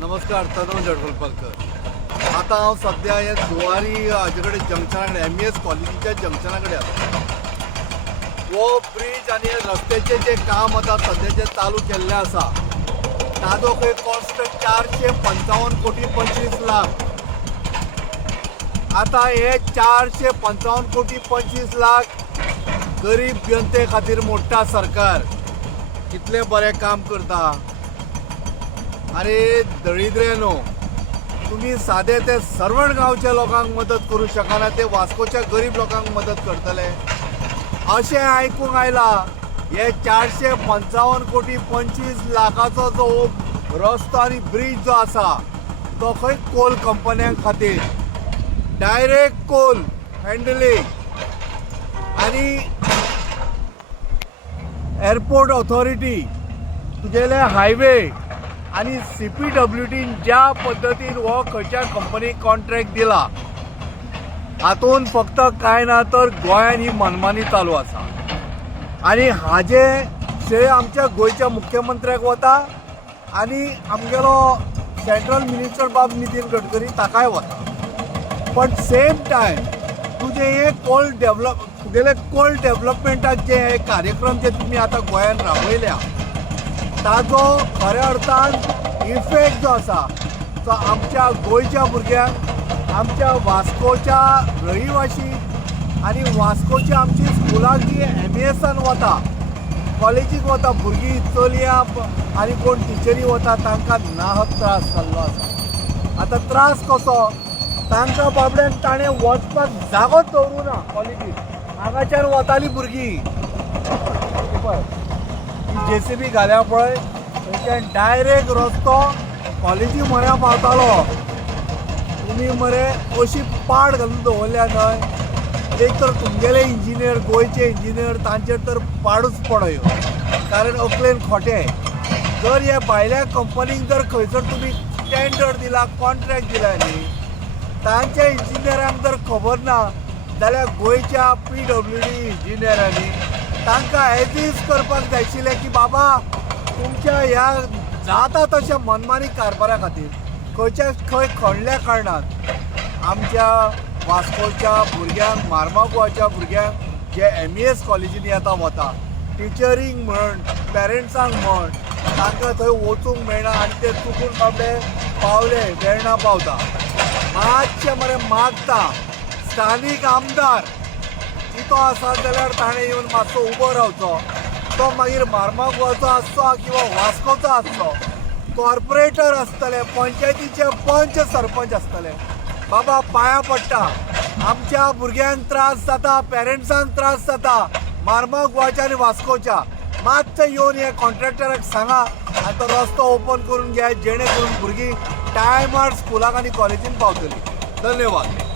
नमस्कार, तरुण जडगोलपालकर. आता हांव सध्या हे जुवारी हाजे कडेन जंक्शना कडेन MES कॉलेजीच्या जंक्शना कडेन आसा. हो ब्रिज आनी रस्त्याचे जे काम आतां सद्याचे चालू केल्ले आसा ताजो खंय कॉस्ट 455 कोटी 25 लाख. आता हे 455 कोटी 25 लाख गरीब जनते खातीर मोडटा सरकार. कितले बरें काम करता. अरे दळिद्रेनो, तुम्ही साधे ते सर्वण गांवच्या लोकांक मदत करू शकना, ते वास्कोच्या गरीब लोकांक मदत करतले अशें आयकूंक आयला. हे 455 कोटी 25 लाखाचो जो रस्तो आनी ब्रिज जो आसा तो खंय कोल कंपन्यांक खातीर डायरेक्ट कोल हँडलिंग आनी एअरपोर्ट ऑथॉरिटी तुगेले हायवे आणि CPWD ज्या पद्धतीन हो खंयच्या कंपनीक कॉन्ट्रॅक्ट दिला हातून फक्त काय ना तर गोंयान ही मनमानी चालू आसा. आणि हाजे श्रेय आमच्या गोंयच्या मुख्यमंत्र्याक वता आणि आमगेलो सेंट्रल मिनिस्टर बाब नितीन गडकरी ताकाय वता. पण सेम टायम तुझे हे तुगेले कोल डेव्हलपमेंटाचे जे हे कार्यक्रम जे तुम्ही आता गोंयान राबयल्या ताजो खऱ्या अर्थान इफेक्ट जो आसा तो आमच्या गोंयच्या भुरग्यांक, आमच्या वास्कोच्या रहिवाशी आनी वास्कोच्या आमची स्कुलाक जी MESन वता, कॉलेजीक वता भुरगीं, चलयां आनी कोण टिचरी वता तांकां नाहक त्रास जाल्लो आसा. आतां त्रास कसो, तांकां बाबड्यांक ताणें वचपाक जागोच दवरूना कॉलेजीक. हांगाच्यान वतालीं भुरगीं JCB घाल्या पळय थंयच्यान डायरेक्ट रस्तो कॉलेजी म्हऱ्या पावतालो. तुमी मरे अशी पाड घालून दवरल्या न्हय. एक तर तुमगेले इंजिनियर, गोंयचे इंजिनियर, तांचेर तर पाडूच पडयो. कारण अकलेन खोटे. जर हे भायल्या कंपनीक जर खंयसर तुमी टेंडर दिला, कॉन्ट्रॅक्ट दिला न्ही, तांच्या इंजिनियरांक जर खबर ना जाल्यार गोंयच्या PWD इंजिनियरांनी तांकां एजीज करपाक जाय आशिल्लें की बाबा तुमच्या ह्या जाता तशा मनमानी कारबारा खातीर खंयच्या खंय खणल्या कारणान आमच्या वास्कोच्या भुरग्यांक, मार्मागुवाच्या भुरग्यांक जे MES कॉलेजींनी आतां वता, टिचरींक म्हण, पेरंट्सांक म्हण, तांकां थंय वचूंक मेळना आनी ते चुकून बाबडे पावले वेळना पावता. मातशें मरे मागता स्थानीक आमदार तो आसा जाल्यार ताणें येवन मातसो उबो रावचो. तो मागीर मार्मागुवाचो आसचो किंवा वास्कोचो आसचो, कॉर्पोरेटर आसतले, पंचायतीचे पंच सरपंच आसतले. बाबा पांयां पडटा, आमच्या भुरग्यांक त्रास जाता, पेरंट्सांक त्रास जाता मार्मागुवाच्या आनी वास्कोच्या. मातशें येवन हे कॉन्ट्रॅक्टराक सांगा आनी तो रस्तो ओपन करून घ्या जेणे करून भुरगीं टायमार स्कुलाक आनी कॉलेजीन पावतलीं. धन्यवाद.